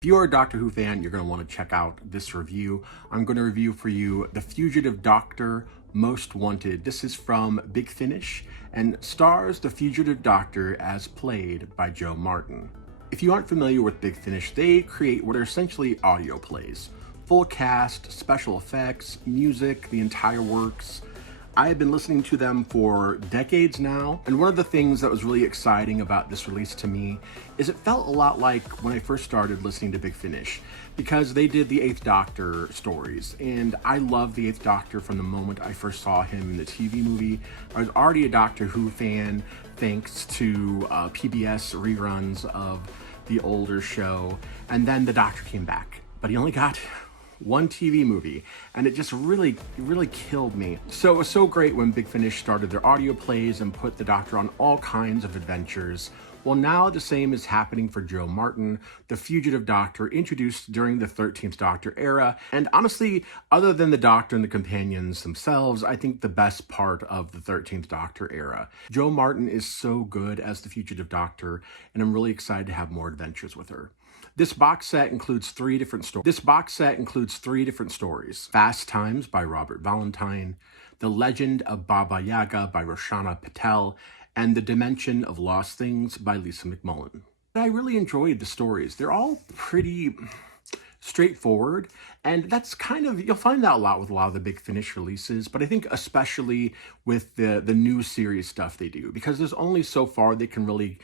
If you're a Doctor Who fan, you're going to want to check out this review. I'm going to review for you The Fugitive Doctor, Most Wanted. This is from Big Finish and stars the Fugitive Doctor as played by Joe Martin. If you aren't familiar with Big Finish, they create what are essentially audio plays. Full cast, special effects, music, the entire works. I have been listening to them for decades now, and one of the things that was really exciting about this release to me is it felt a lot like when I first started listening to Big Finish, because they did the Eighth Doctor stories, and I loved the Eighth Doctor from the moment I first saw him in the TV movie. I was already a Doctor Who fan thanks to PBS reruns of the older show, and then the Doctor came back, but he only got one TV movie, and it just really killed me. So it was so great when Big Finish started their audio plays and put the Doctor on all kinds of adventures. Well, now the same is happening for Joe Martin, the Fugitive Doctor introduced during the 13th Doctor era. And honestly, other than the Doctor and the companions themselves, I think the best part of the 13th Doctor era. Joe Martin is so good as the Fugitive Doctor, and I'm really excited to have more adventures with her. This box set includes three different stories. Fast Times by Robert Valentine, The Legend of Baba Yaga by Roshana Patel, and The Dimension of Lost Things by Lisa McMullen. I really enjoyed the stories. They're all pretty straightforward, and that's kind of, you'll find that a lot with a lot of the Big Finish releases, but I think especially with the new series stuff they do, because there's only so far they can really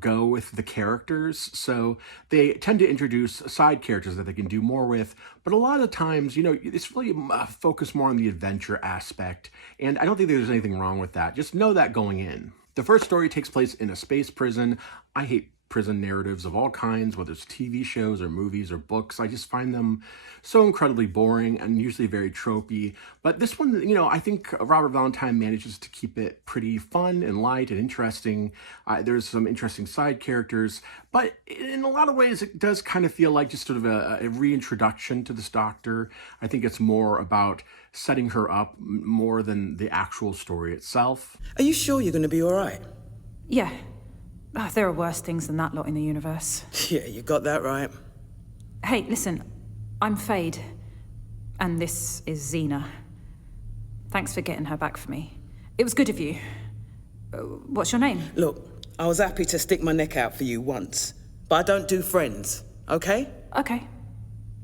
go with the characters. So they tend to introduce side characters that they can do more with. But a lot of times, it's really focused more on the adventure aspect. And I don't think there's anything wrong with that. Just know that going in. The first story takes place in a space prison. I hate prison narratives of all kinds, whether it's TV shows or movies or books. I just find them so incredibly boring and usually very tropey. But this one, I think Robert Valentine manages to keep it pretty fun and light and interesting. There's some interesting side characters, but in a lot of ways, it does kind of feel like just sort of a reintroduction to this Doctor. I think it's more about setting her up more than the actual story itself. Are you sure you're going to be all right? Yeah. There are worse things than that lot in the universe. Yeah, you got that right. Hey, listen, I'm Fade, and this is Xena. Thanks for getting her back for me. It was good of you. What's your name? Look, I was happy to stick my neck out for you once, but I don't do friends, okay? Okay.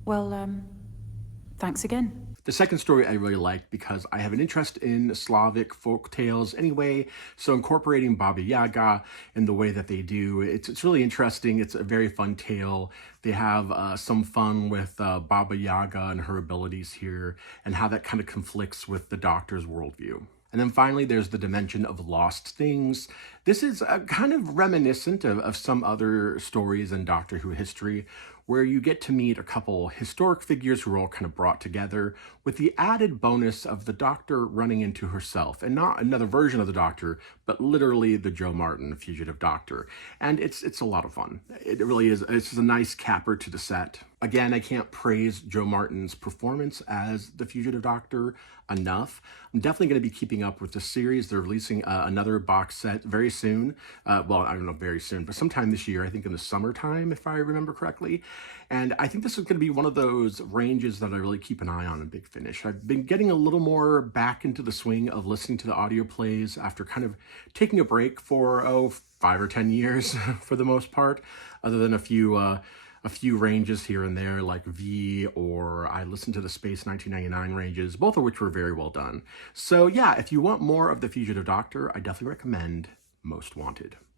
Well, thanks again. The second story I really liked because I have an interest in Slavic folk tales anyway, so incorporating Baba Yaga in the way that they do, it's really interesting. It's a very fun tale. They have some fun with Baba Yaga and her abilities here, and how that kind of conflicts with the Doctor's worldview. And then finally, there's The Dimension of Lost Things. This is kind of reminiscent of some other stories in Doctor Who history, where you get to meet a couple historic figures who are all kind of brought together with the added bonus of the Doctor running into herself, and not another version of the Doctor, but literally the Joe Martin Fugitive Doctor. And it's a lot of fun. It really is. It's a nice capper to the set. Again, I can't praise Joe Martin's performance as the Fugitive Doctor enough. I'm definitely going to be keeping up with the series. They're releasing another box set very soon. Well, I don't know very soon, but sometime this year, I think in the summertime, if I remember correctly. And I think this is going to be one of those ranges that I really keep an eye on in Big Finish. I've been getting a little more back into the swing of listening to the audio plays after kind of taking a break for, 5 or 10 years for the most part, other than a few ranges here and there like V, or I listened to the Space 1999 ranges, both of which were very well done. So yeah, if you want more of the Fugitive Doctor, I definitely recommend Most Wanted.